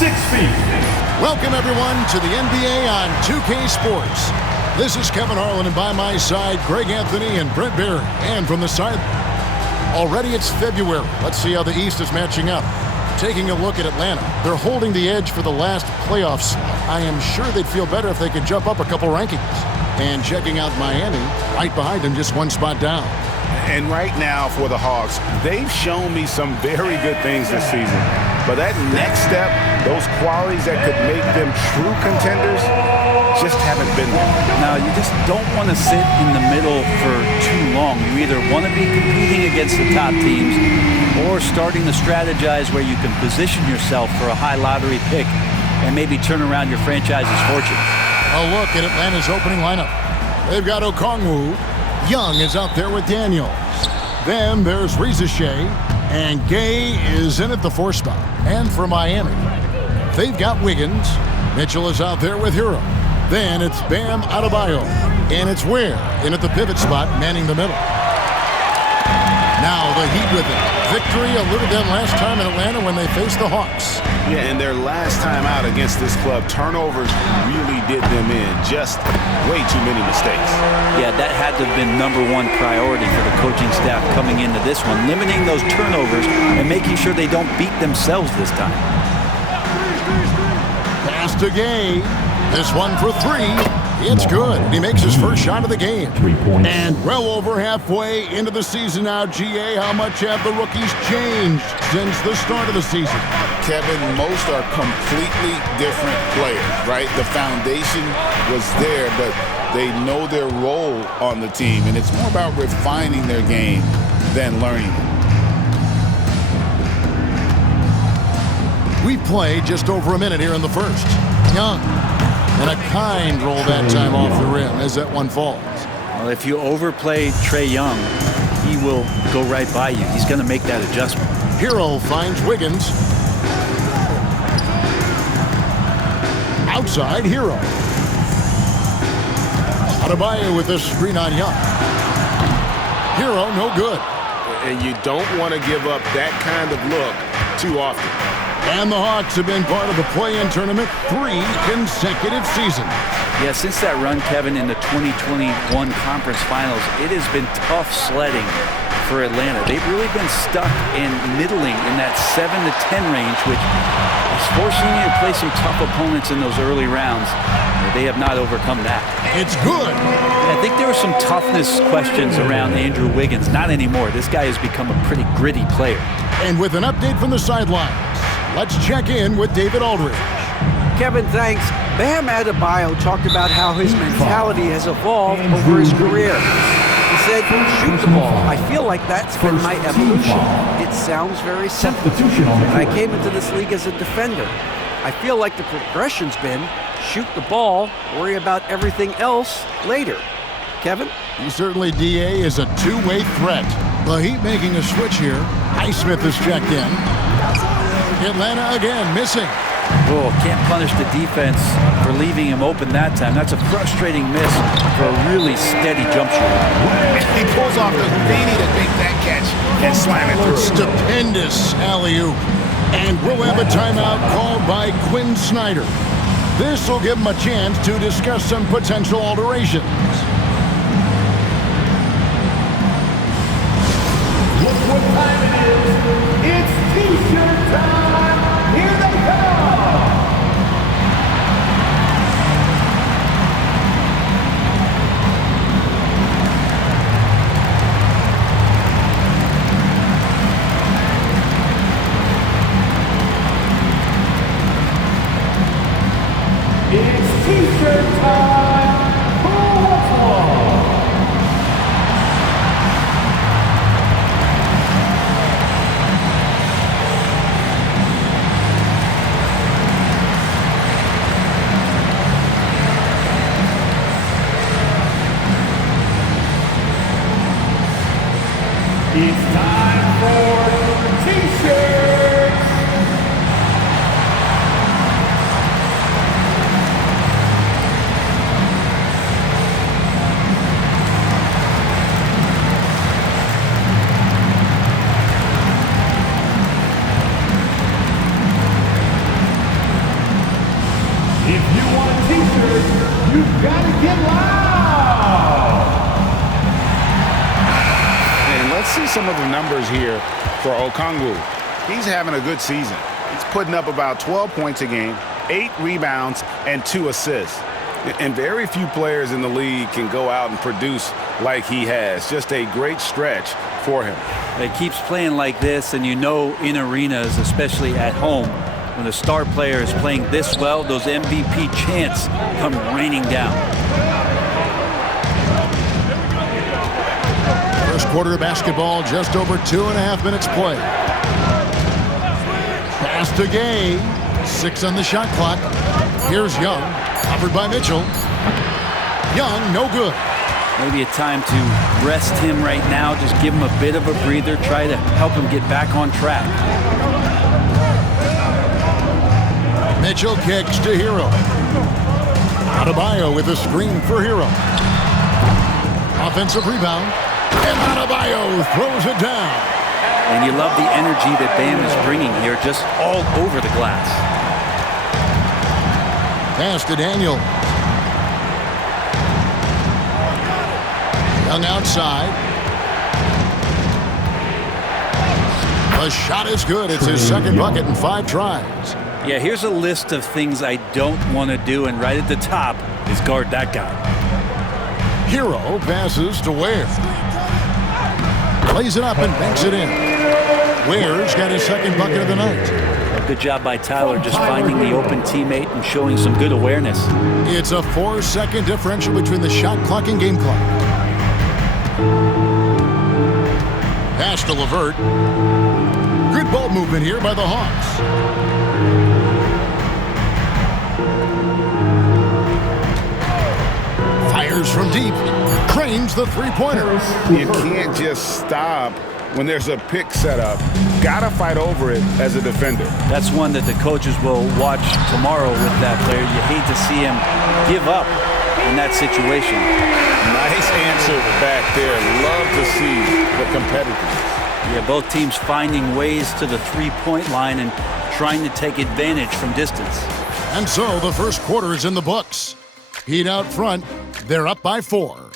6 feet. Welcome, everyone, to the NBA on 2K Sports. This is Kevin Harlan, and by my side, Greg Anthony and Brent Barry. And from the side, already it's February. Let's see how the East is matching up. Taking a look at Atlanta, they're holding the edge for the last playoff slot. I am sure they'd feel better if they could jump up a couple rankings. And checking out Miami, right behind them, just one spot down. And right now for the Hawks, they've shown me some very good things this season. But that next step, those qualities that could make them true contenders, just haven't been there. Now, you just don't want to sit in the middle for too long. You either want to be competing against the top teams or starting to strategize where you can position yourself for a high lottery pick and maybe turn around your franchise's fortune. A look at Atlanta's opening lineup. They've got Okongwu. Young is out there with Daniels. Then there's Reza Shea. And Gay is in at the 4 spot. And for Miami, they've got Wiggins. Mitchell is out there with Hero. Then it's Bam Adebayo. And it's Ware in at the pivot spot, manning the middle. Now the Heat with it. Victory eluded them last time in Atlanta when they faced the Hawks. Yeah, and their last time out against this club, turnovers really did them in. Just way too many mistakes. Yeah, that had to have been #1 priority for the coaching staff coming into this one. Limiting those turnovers and making sure they don't beat themselves this time. Pass to Gay. This one for 3. It's good. He makes his first shot of the game. 3 points. And well over halfway into the season now, GA, how much have the rookies changed since the start of the season? Kevin, most are completely different players, right? The foundation was there, but they know their role on the team, and it's more about refining their game than learning it. We played just over a minute here in the first. Young. And a kind roll that time off the rim as that one falls. Well, if you overplay Trae Young, he will go right by you. He's going to make that adjustment. Hero finds Wiggins. Outside, Hero. Adebayo with the screen on Young. Hero, no good. And you don't want to give up that kind of look too often. And the Hawks have been part of the play-in tournament 3 consecutive seasons. Yeah, since that run, Kevin, in the 2021 Conference Finals, it has been tough sledding for Atlanta. They've really been stuck in middling in that 7 to 10 range, which is forcing you to play some tough opponents in those early rounds. They have not overcome that. It's good. I think there were some toughness questions around Andrew Wiggins. Not anymore. This guy has become a pretty gritty player. And with an update from the sidelines, let's check in with David Aldridge. Kevin, thanks. Bam Adebayo talked about how his mentality has evolved over his career. He said, shoot the ball. I feel like that's been my evolution. It sounds very simple. I came into this league as a defender. I feel like the progression's been shoot the ball, worry about everything else later. Kevin? He certainly, DA, is a two-way threat. The Heat making a switch here. Highsmith is checked in. Atlanta again missing. Oh, can't punish the defense for leaving him open that time. That's a frustrating miss for a really steady jump shooter. He pulls off the Houdini to make that catch and slam it through. Stupendous alley-oop. And we'll have a timeout called by Quinn Snyder. This will give him a chance to discuss some potential alterations. Look what time it is. It's T-shirt time. Here they come. It's T-shirt time. Who wants one? You've got to get loud. And let's see some of the numbers here for Okongwu. He's having a good season. He's putting up about 12 points a game, 8 rebounds, and 2 assists. And very few players in the league can go out and produce like he has. Just a great stretch for him. He keeps playing like this, and you know in arenas, especially at home, when the star player is playing this well, those MVP chants come raining down. First quarter of basketball, just over 2.5 minutes played. Pass to Gay. 6 on the shot clock. Here's Young. Covered by Mitchell. Young, no good. Maybe a time to rest him right now. Just give him a bit of a breather. Try to help him get back on track. Mitchell kicks to Hero. Adebayo with a screen for Hero. Offensive rebound. And Adebayo throws it down. And you love the energy that Bam is bringing here, just all over the glass. Pass to Daniel. Young outside. The shot is good. It's his second bucket in 5 tries. Yeah, here's a list of things I don't want to do, and right at the top is guard that guy. Hero passes to Ware. Plays it up and banks it in. Ware's got his second bucket of the night. Good job by Tyler just finding the open teammate and showing some good awareness. It's a 4-second differential between the shot clock and game clock. Pass to LeVert. Good ball movement here by the Hawks. Fires from deep. Cranes the three-pointer. You can't just stop when there's a pick set up. Gotta fight over it as a defender. That's one that the coaches will watch tomorrow with that player. You hate to see him give up in that situation. Nice answer back there. Love to see the competitiveness. Yeah, both teams finding ways to the three-point line and trying to take advantage from distance. And so the first quarter is in the books. Heat out front. They're up by 4.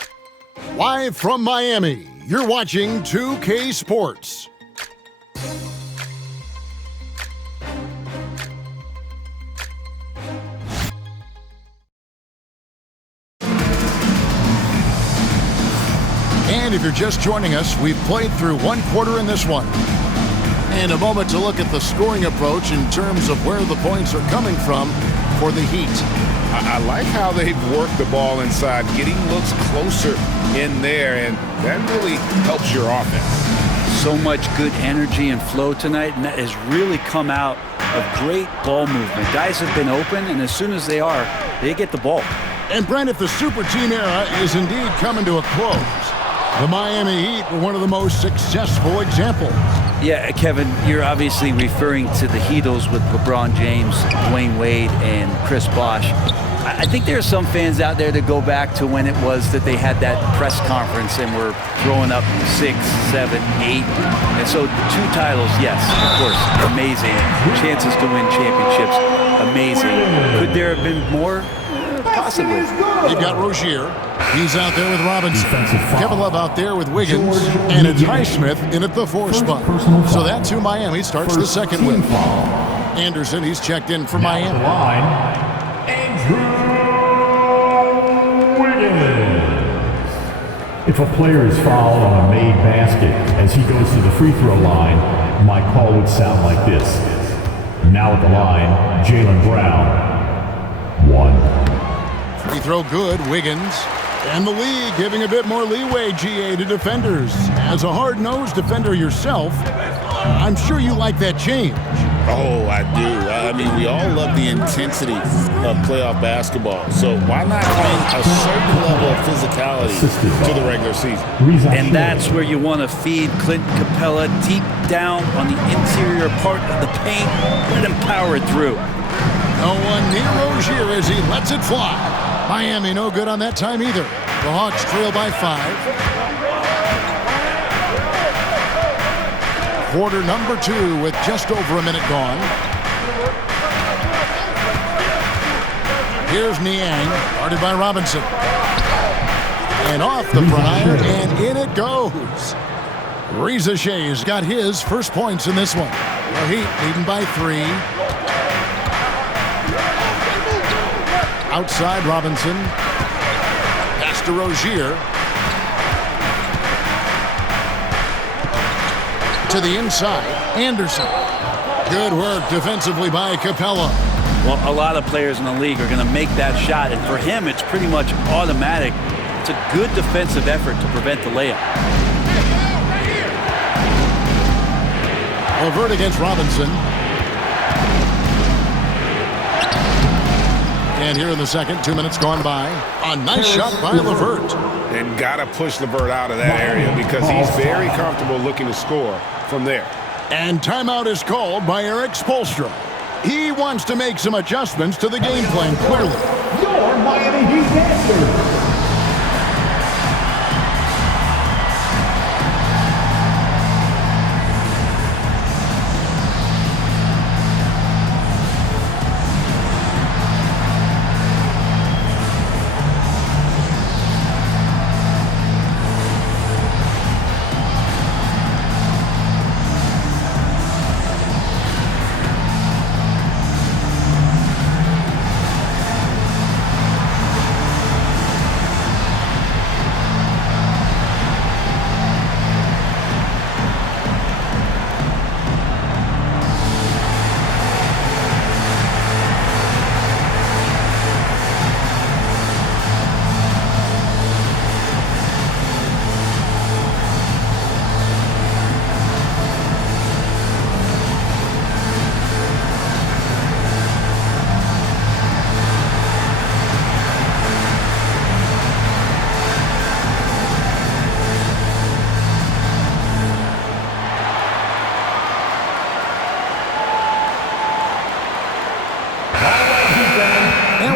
Live from Miami, you're watching 2K Sports. And if you're just joining us, we've played through 1 quarter in this one. And a moment to look at the scoring approach in terms of where the points are coming from for the Heat. I like how they've worked the ball inside, getting looks closer in there, and that really helps your offense. So much good energy and flow tonight, and that has really come out of great ball movement. Guys have been open, and as soon as they are, they get the ball. And Brent, if the super team era is indeed coming to a close, the Miami Heat were one of the most successful examples. Yeah, Kevin, you're obviously referring to the Heatles with LeBron James, Dwayne Wade, and Chris Bosh. I think there are some fans out there that go back to when it was that they had that press conference and were throwing up 6, 7, 8. And so 2 titles, yes, of course, amazing. Chances to win championships, amazing. Could there have been more? Possibly. You've got Rozier. He's out there with Robinson. Kevin Love out there with Wiggins. And it's Highsmith in at the 4 spot. So that's who Miami starts the second with. Anderson, he's checked in for Miami. If a player is fouled on a made basket as he goes to the free throw line, my call would sound like this. Now at the line, Jaylen Brown. 1. Free throw good, Wiggins. And the league giving a bit more leeway, GA, to defenders. As a hard-nosed defender yourself, I'm sure you like that change. Oh, I do. I mean, we all love the intensity of playoff basketball. So why not bring a certain level of physicality to the regular season? And that's where you want to feed Clint Capella deep down on the interior part of the paint. Let him power it through. No one near Rozier as he lets it fly. Miami no good on that time either. The Hawks trail by 5. Quarter number 2 with just over a minute gone. Here's Niang, guarded by Robinson. And off the front iron, and in it goes. Reza Shea's got his first points in this one. The Heat leading by 3. Outside Robinson. Pass to Rozier. To the inside, Anderson. Good work defensively by Capella. Well, a lot of players in the league are going to make that shot, and for him, it's pretty much automatic. It's a good defensive effort to prevent the layup. LeVert against Robinson. And here in the second, 2 minutes gone by. A nice shot by LeVert. And got to push LeVert out of that area because he's very comfortable looking to score from there. And timeout is called by Eric Spoelstra. He wants to make some adjustments to the game plan, clearly. Your Miami Heat answer.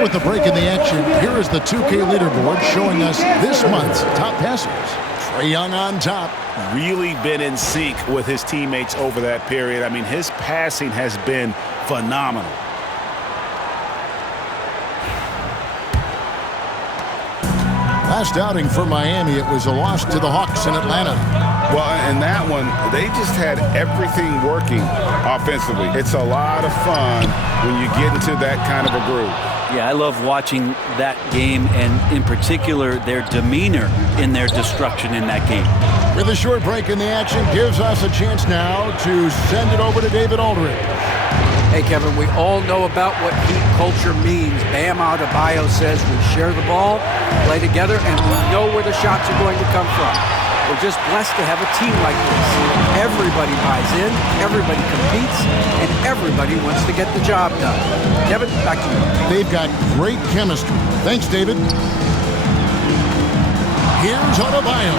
With the break in the action, here is the 2K leaderboard showing us this month's top passers. Trae Young on top. Really been in sync with his teammates over that period. I mean, his passing has been phenomenal. Last outing for Miami, it was a loss to the Hawks in Atlanta. Well, and that one, they just had everything working offensively. It's a lot of fun when you get into that kind of a groove. Yeah, I love watching that game, and in particular, their demeanor in their destruction in that game. With a short break in the action, gives us a chance now to send it over to David Aldridge. Hey, Kevin, we all know about what Heat culture means. Bam Adebayo says we share the ball, play together, and we know where the shots are going to come from. We're just blessed to have a team like this. Everybody buys in, everybody competes, and everybody wants to get the job done. Kevin, back to you. They've got great chemistry. Thanks, David. Here's Adebayo.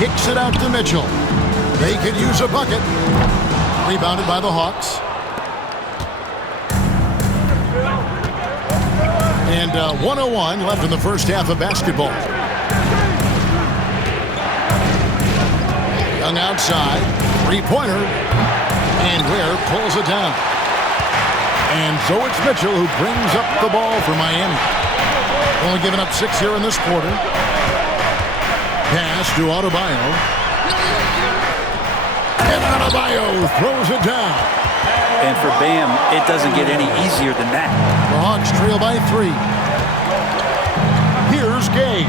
Kicks it out to Mitchell. They could use a bucket. Rebounded by the Hawks. And 1:01 left in the first half of basketball. Young outside, three-pointer, and Ware pulls it down. And so it's Mitchell who brings up the ball for Miami. Only giving up 6 here in this quarter. Pass to Adebayo. And Adebayo throws it down. And for Bam, it doesn't get any easier than that. The Hawks trail by 3. Here's Gay.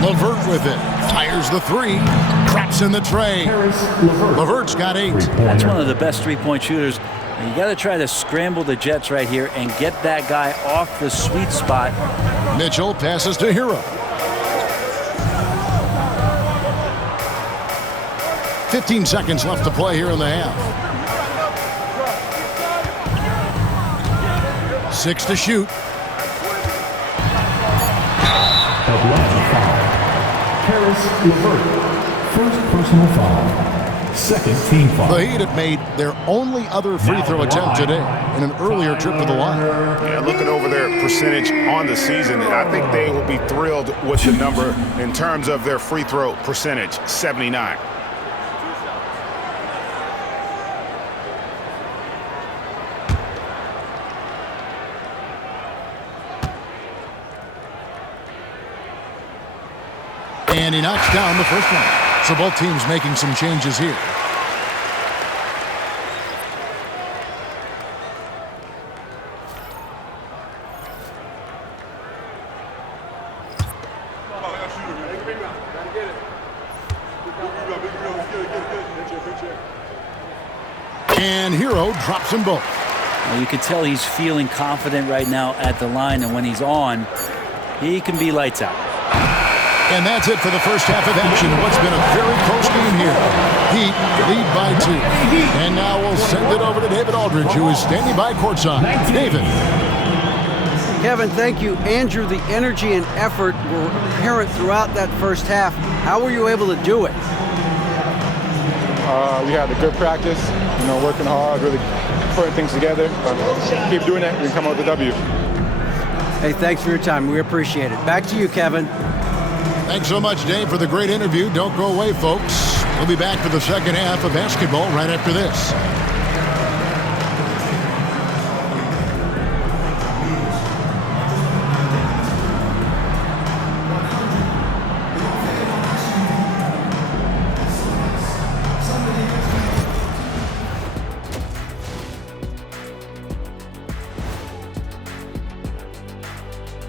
LeVert with it. Fires the 3. Traps in the tray. LeVert's got 8. That's one of the best three-point shooters. You got to try to scramble the Jets right here and get that guy off the sweet spot. Mitchell passes to Hero. 15 seconds left to play here in the half. 6 to shoot. Atlanta foul. Caris LeVert. First personal foul. Second team foul. The Heat have made their only other free throw attempt today in an earlier trip to the line. Yeah, looking over their percentage on the season, I think they will be thrilled with the number in terms of their free throw percentage, 79. And he knocks down the first one. So both teams making some changes here. And Hero drops them both. Well, you can tell he's feeling confident right now at the line, and when he's on, he can be lights out. And that's it for the first half of action. What's been a very close game here. Heat lead by 2. And now we'll send it over to David Aldridge, who is standing by courtside. David. Kevin, thank you. Andrew, the energy and effort were apparent throughout that first half. How were you able to do it? We had a good practice, working hard, really putting things together. Keep doing that, we can come out with a W. Hey, thanks for your time. We appreciate it. Back to you, Kevin. Thanks so much, Dave, for the great interview. Don't go away, folks. We'll be back for the second half of basketball right after this.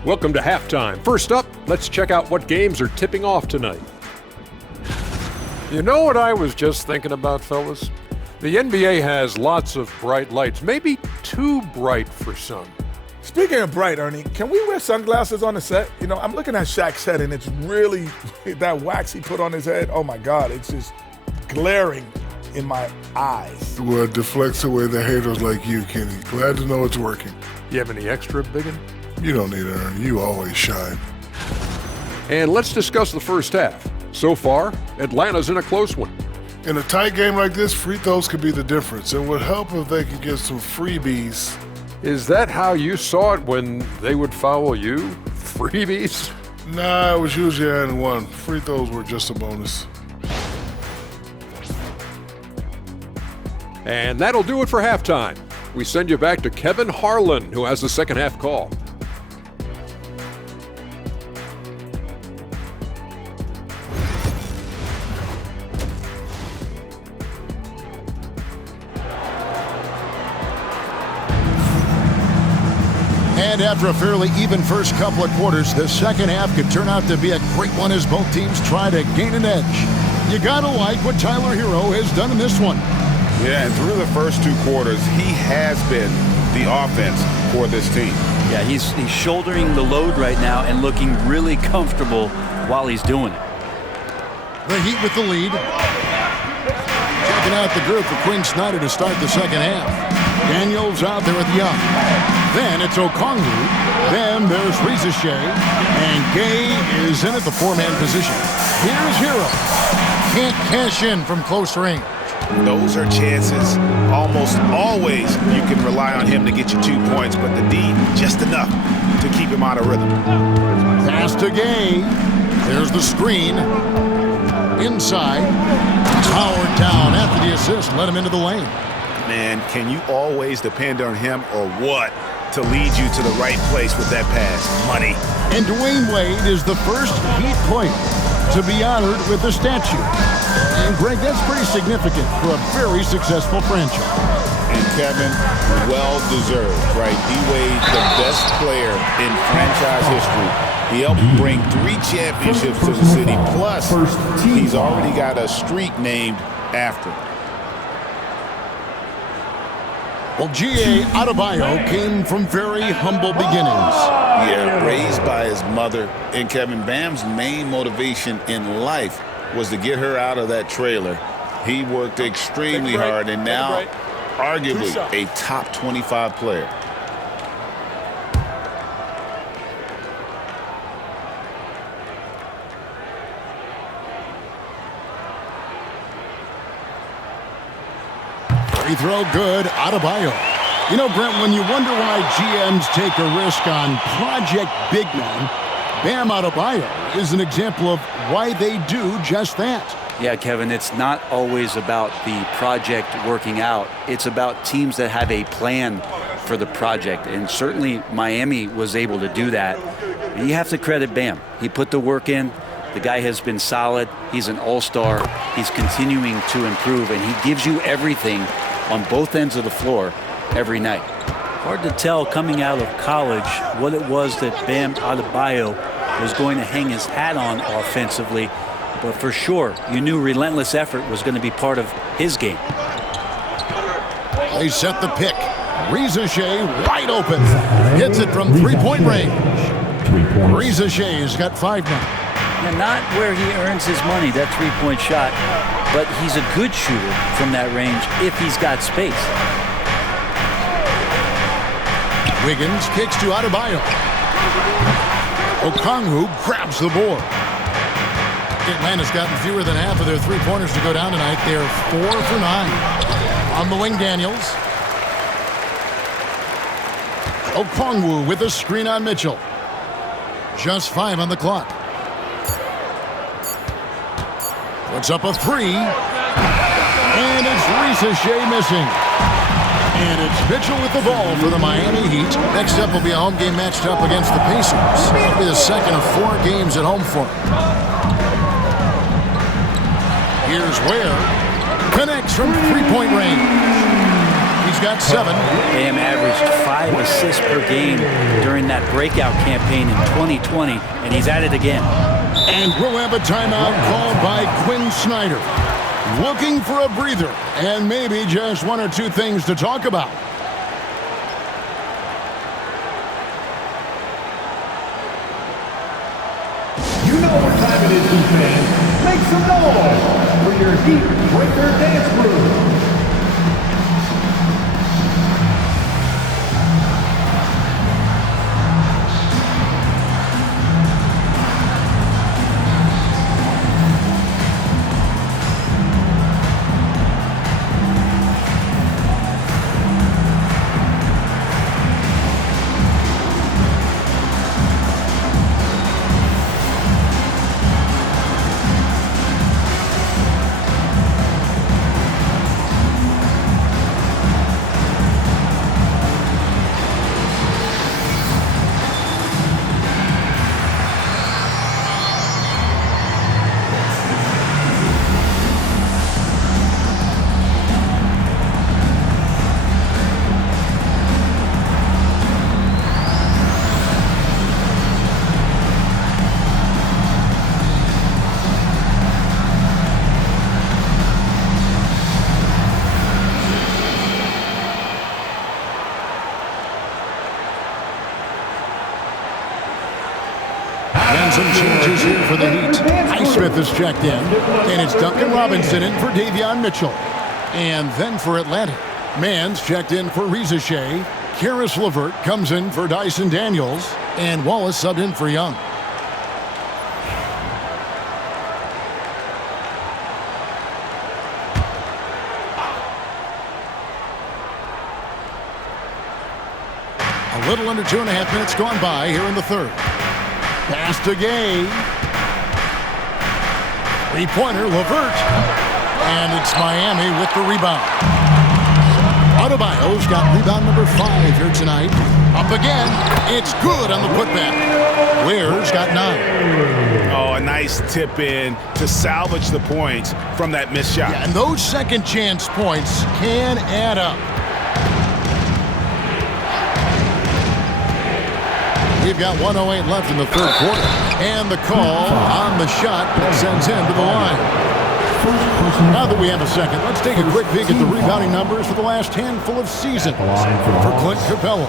Welcome to halftime. First up, let's check out what games are tipping off tonight. You know what I was just thinking about, fellas? The NBA has lots of bright lights, maybe too bright for some. Speaking of bright, Ernie, can we wear sunglasses on the set? I'm looking at Shaq's head, and it's really, that wax he put on his head, oh my God, it's just glaring in my eyes. Well, it deflects away the haters like you, Kenny. Glad to know it's working. You have any extra, biggin? You don't need it, Ernie. You always shine. And let's discuss the first half. So far, Atlanta's in a close one. In a tight game like this, free throws could be the difference. It would help if they could get some freebies. Is that how you saw it when they would foul you? Freebies? Nah, it was usually adding one. Free throws were just a bonus. And that'll do it for halftime. We send you back to Kevin Harlan, who has the second half call. And after a fairly even first couple of quarters, the second half could turn out to be a great one as both teams try to gain an edge. You gotta like what Tyler Hero has done in this one. Yeah, and through the first 2 quarters, he has been the offense for this team. Yeah, he's shouldering the load right now and looking really comfortable while he's doing it. The Heat with the lead. Checking out the group for Quinn Snyder to start the second half. Daniels out there with Young. Then it's Okongwu. Then there's Rizachet. And Gay is in at the 4-man position. Here's Hero. Can't cash in from close range. Those are chances. Almost always you can rely on him to get you 2 points, but the D, just enough to keep him out of rhythm. Pass to Gay. There's the screen. Inside. Powered down after the assist. Let him into the lane. Man, can you always depend on him or what to lead you to the right place with that pass? Money. And Dwayne Wade is the first Heat player to be honored with a statue. And Greg, that's pretty significant for a very successful franchise. And Kevin, well deserved, right? D-Wade, the best player in franchise history. He helped bring 3 championships to the city. Plus, he's already got a street named after him. Well, G.A. Adebayo came from very humble beginnings. Yeah, raised by his mother. And Kevin, Bam's main motivation in life was to get her out of that trailer. He worked extremely hard and now arguably a top 25 player. Free throw good, Adebayo. You know, Brent, when you wonder why GMs take a risk on Project Big Men, Bam Adebayo is an example of why they do just that. Yeah, Kevin, it's not always about the project working out. It's about teams that have a plan for the project, and certainly Miami was able to do that. And you have to credit Bam. He put the work in, The guy has been solid. He's an all-star. He's continuing to improve, and he gives you everything on both ends of the floor every night. Hard to tell coming out of college what it was that Bam Adebayo was going to hang his hat on offensively, but for sure, you knew relentless effort was going to be part of his game. They set the pick. Reza Shea wide open. Hits it from three-point range. Reza Shea's got 5 now. Now, not where he earns his money, that three-point shot, but he's a good shooter from that range if he's got space. Wiggins kicks to Adebayo. Okongwu grabs the board. Atlanta's gotten fewer than half of their three-pointers to go down tonight. They're 4 for 9. On the wing, Daniels. Okongwu with a screen on Mitchell. Just 5 on the clock. Puts up a 3. And it's Reza Shea missing. And it's Mitchell with the ball for the Miami Heat. Next up will be a home game matched up against the Pacers. It'll be the second of 4 games at home for him. Here's Ware. Connects from three-point range. He's got 7. Bam averaged 5 assists per game during that breakout campaign in 2020, and he's at it again. And we'll have a timeout called by Quinn Snyder. Looking for a breather and maybe just 1 or 2 things to talk about. You know what time it is, Heat fans. Make some noise for your Heat Breaker Dance Crew. Some changes here for the Heat. Highsmith is checked in, and it's Duncan Robinson in for Davion Mitchell. And then for Atlanta, Mann's checked in for Reza Shea. Karis LeVert comes in for Dyson Daniels, and Wallace subbed in for Young. A little under 2.5 minutes gone by here in the third. Pass to Gay. Three-pointer, LeVert. And it's Miami with the rebound. Adebayo's got rebound number 5 here tonight. Up again. It's good on the putback. Ware's got 9. Oh, a nice tip in to salvage the points from that missed shot. Yeah, and those second chance points can add up. We've got 1:08 left in the third quarter. And the call on the shot that sends him to the line. Now that we have a second, let's take a quick peek at the rebounding numbers for the last handful of seasons for Clint Capella.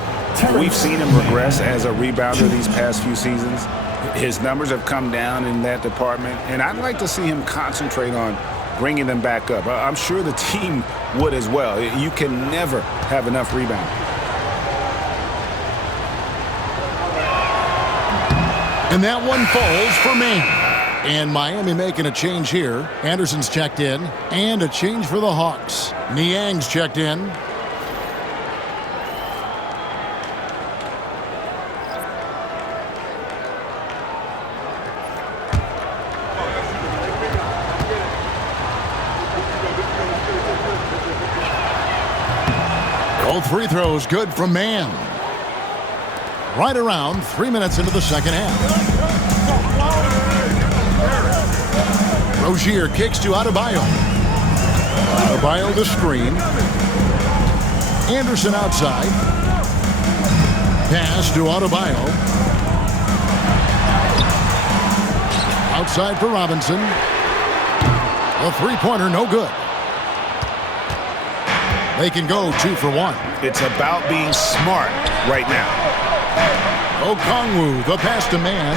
We've seen him regress as a rebounder these past few seasons. His numbers have come down in that department, and I'd like to see him concentrate on bringing them back up. I'm sure the team would as well. You can never have enough rebounding. And that one falls for Mann. And Miami making a change here. Anderson's checked in. And a change for the Hawks. Niang's checked in. Both free throws good from Mann. Right around 3 minutes into the second half. Rozier kicks to Adebayo. Adebayo the screen. Anderson outside. Pass to Adebayo. Outside for Robinson. A three-pointer, no good. They can go 2 for 1. It's about being smart right now. Okongwu, the pass to man.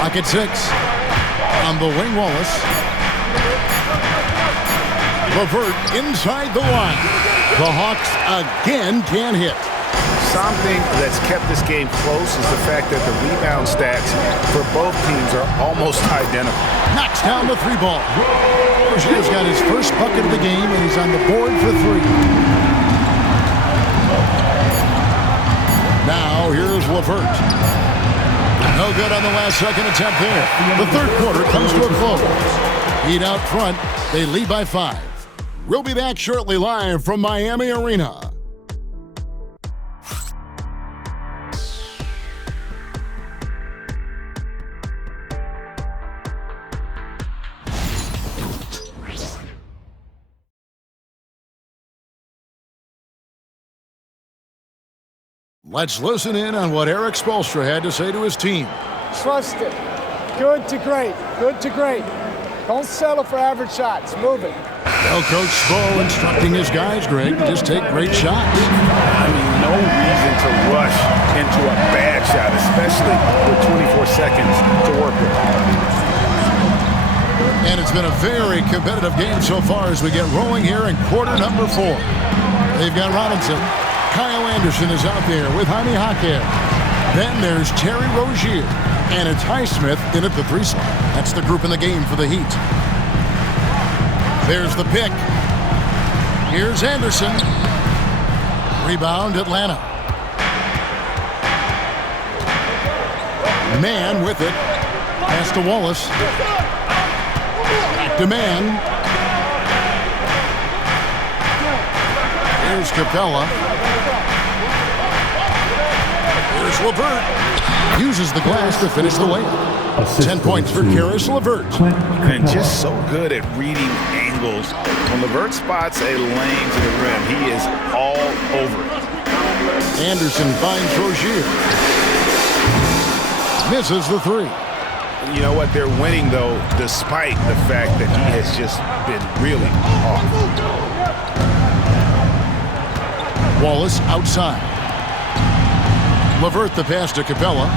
Pocket 6. On the wing, Wallace. LeVert inside the line. The Hawks again can't hit. Something that's kept this game close is the fact that the rebound stats for both teams are almost identical. Knocks down the 3-ball. Rozier's got his first bucket of the game, and he's on the board for 3. Now here's LeVert. No good on the last second attempt there. The third quarter comes to a close. Heat out front. They lead by 5. We'll be back shortly live from Miami Arena. Let's listen in on what Eric Spoelstra had to say to his team. Trust it. Good to great. Good to great. Don't settle for average shots. Move it. Well, Coach Spo instructing his guys, Greg, to just take great shots. I mean, no reason to rush into a bad shot, especially with 24 seconds to work with. And it's been a very competitive game so far as we get rolling here in quarter number 4. They've got Robinson. Kyle Anderson is out there with Jaime Jaquez. Then there's Terry Rozier. And it's Highsmith in at the 3 slot. That's the group in the game for the Heat. There's the pick. Here's Anderson. Rebound, Atlanta. Man with it. Pass to Wallace. Back to Man. Here's Capella. Here's LeVert. Uses the glass to finish the layup. 10 points for Caris LeVert. And just so good at reading angles. When LeVert spots a lane to the rim, he is all over it. Anderson finds Rozier. Misses the 3. You know what? They're winning, though, despite the fact that he has just been really off. Wallace outside. LeVert the pass to Capella.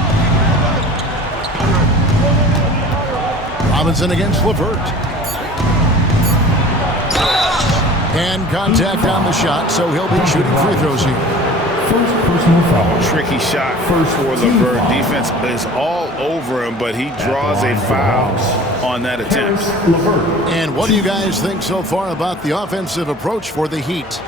Robinson against LeVert. And contact on the shot, so he'll be shooting free throws here. First personal foul. Tricky shot for LeVert. Defense is all over him, but he draws a foul on that attempt. And what do you guys think so far about the offensive approach for the Heat?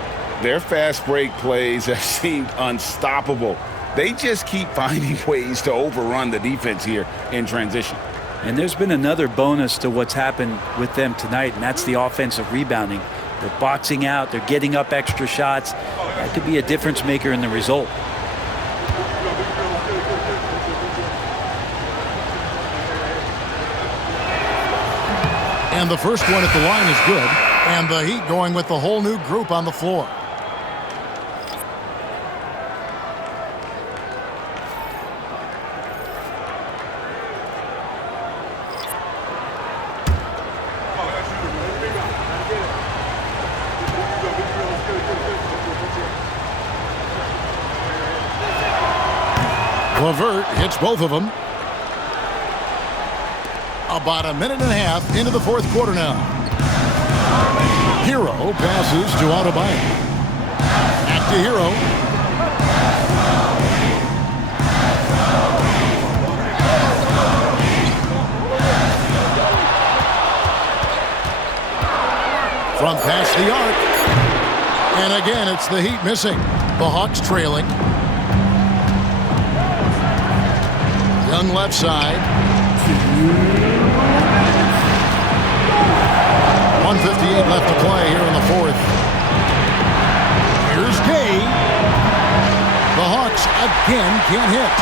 Their fast break plays have seemed unstoppable. They just keep finding ways to overrun the defense here in transition. And there's been another bonus to what's happened with them tonight, and that's the offensive rebounding. They're boxing out. They're getting up extra shots. That could be a difference maker in the result. And the first one at the line is good. And the Heat going with the whole new group on the floor. LeVert hits both of them. About a minute and a half into the fourth quarter now. Hero passes to Adebayo. Back to Hero. From past the arc. And again, it's the Heat missing. The Hawks trailing. Young left side. 1:58 left to play here in the fourth. Here's Gay. The Hawks again can't hit.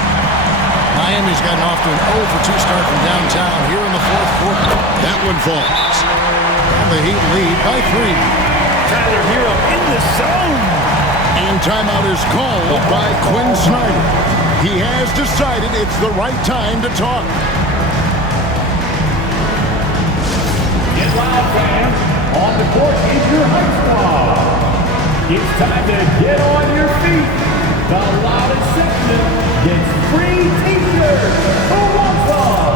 Miami's gotten off to an 0 for 2 start from downtown here in the fourth quarter. That one falls. And the Heat lead by 3. Tyler Hero in the zone. And timeout is called by Quinn Snyder. He has decided it's the right time to talk. Get loud, fam. On the court is your high squad. It's time to get on your feet. The loudest section gets free t-shirts. Who wants some?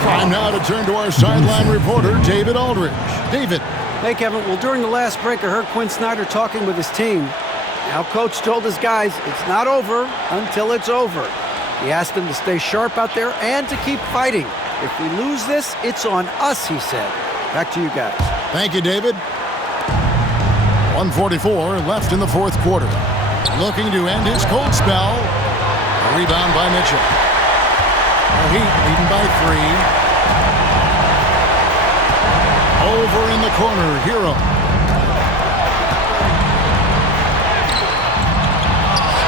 Time now to turn to our sideline reporter, David Aldridge. David. Hey, Kevin. Well, during the last break, I heard Quinn Snyder talking with his team. Now, Coach told his guys it's not over until it's over. He asked them to stay sharp out there and to keep fighting. If we lose this, it's on us, he said. Back to you guys. Thank you, David. 1:44 left in the fourth quarter. Looking to end his cold spell. A rebound by Mitchell. The Heat leading by 3. Over in the corner, Hero.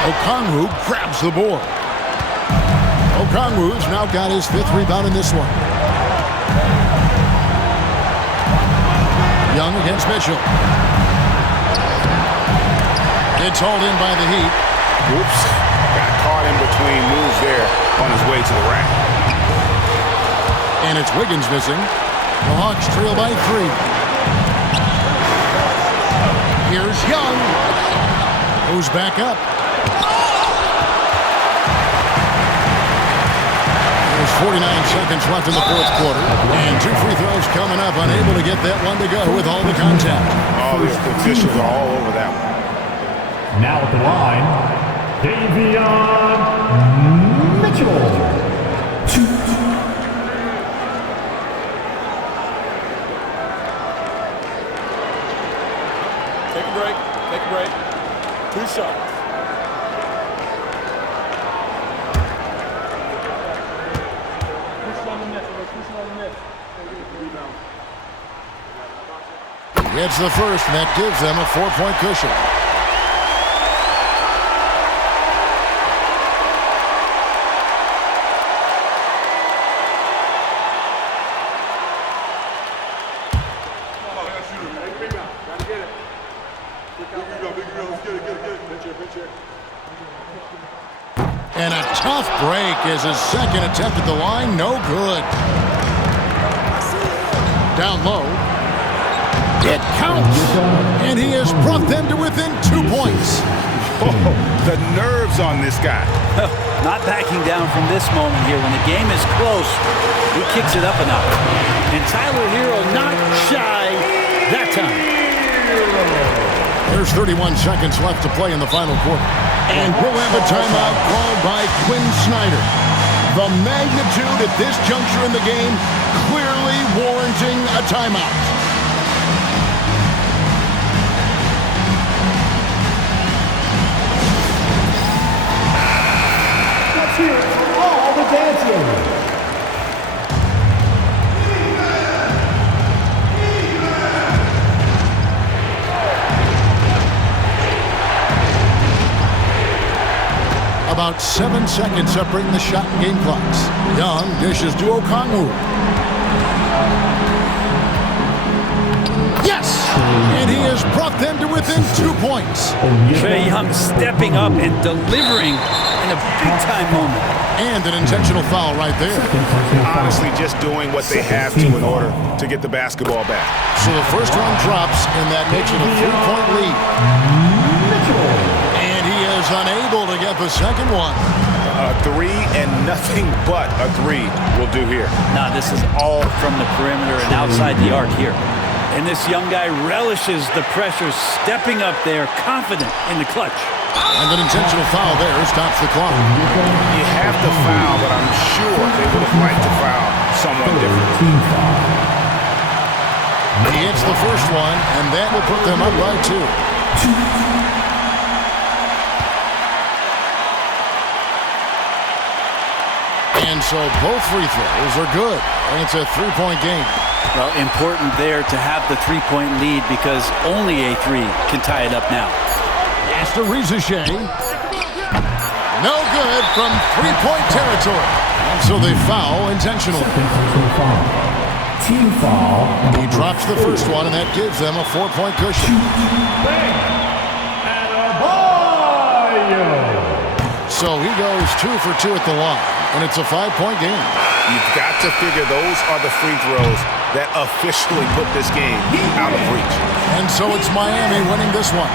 Okongwu grabs the board. Okongwu's now got his 5th rebound in this one. Young against Mitchell. It's hauled in by the Heat. Oops. Got caught in between moves there on his way to the rack. And it's Wiggins missing. The Hawks trail by 3. Here's Young. Goes back up. There's 49 seconds left in the fourth quarter. And 2 free throws coming up. Unable to get that one to go with all the contact. Oh, the officials are all over that one. Now at the line, Davion Mitchell. Take a break. Take a break. 2 shots. Gets the first, and that gives them a 4-point cushion. And a tough break as his second attempt at the line, no good. Down low. It counts. And he has brought them to within 2 points. Oh, the nerves on this guy. Not backing down from this moment here. When the game is close, he kicks it up a notch. And Tyler Hero not shy that time. There's 31 seconds left to play in the final quarter. And we'll have a timeout called by Quinn Snyder. The magnitude at this juncture in the game clearly warranting a timeout. Let's hear it for all the dancers. About 7 seconds separating the shot and game clocks. Young dishes to Okongwu. Yes! And he has brought them to within 2 points. Trae Young stepping up and delivering in a big-time moment. And an intentional foul right there. Honestly, just doing what they have to in order to get the basketball back. So the first one drops, and that makes it a 3-point lead. And he is unable to get the second one. A three and nothing but a three will do here. Now this is all from the perimeter and outside the arc here. And this young guy relishes the pressure, stepping up there, confident in the clutch. And an intentional foul there stops the clock. You have to foul, but I'm sure they would have liked to foul someone different. He hits the first one, and that will put them up by 2. And so both free throws are good, and it's a 3-point game. Well, important there to have the 3-point lead because only a 3 can tie it up now. Yes, to Rizachet. No good from 3-point territory. And so they foul intentionally. Team foul. He drops the first one, and that gives them a 4-point cushion. So he goes 2 for 2 at the line, and it's a 5-point game. You've got to figure those are the free throws that officially put this game out of reach. And so it's Miami winning this one.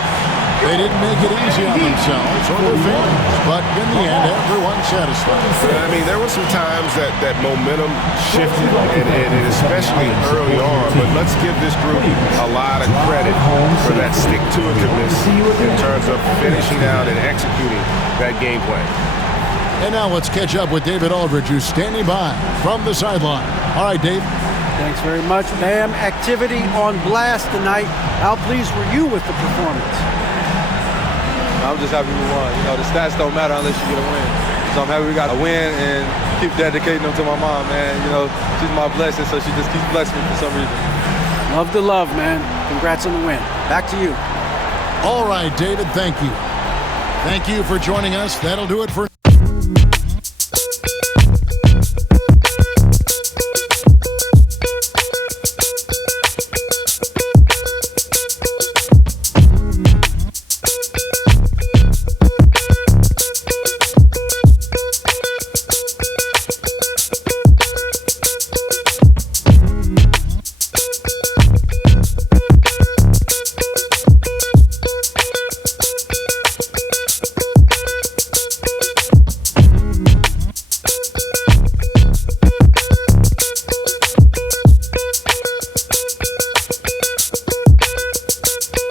They didn't make it easy on themselves or their fans, but in the end, everyone's satisfied. I mean, there were some times that momentum shifted, and especially early on, but let's give this group a lot of credit for that stick-to-itiveness in terms of finishing out and executing that game plan. And now let's catch up with David Aldridge, who's standing by from the sideline. All right, Dave. Thanks very much, Bam. Activity on blast tonight. How pleased were you with the performance? I'm just happy we won. You know, the stats don't matter unless you get a win. So I'm happy we got a win and keep dedicating them to my mom, man. You know, she's my blessing, so she just keeps blessing me for some reason. Love the love, man. Congrats on the win. Back to you. All right, David, thank you. Thank you for joining us. That'll do it for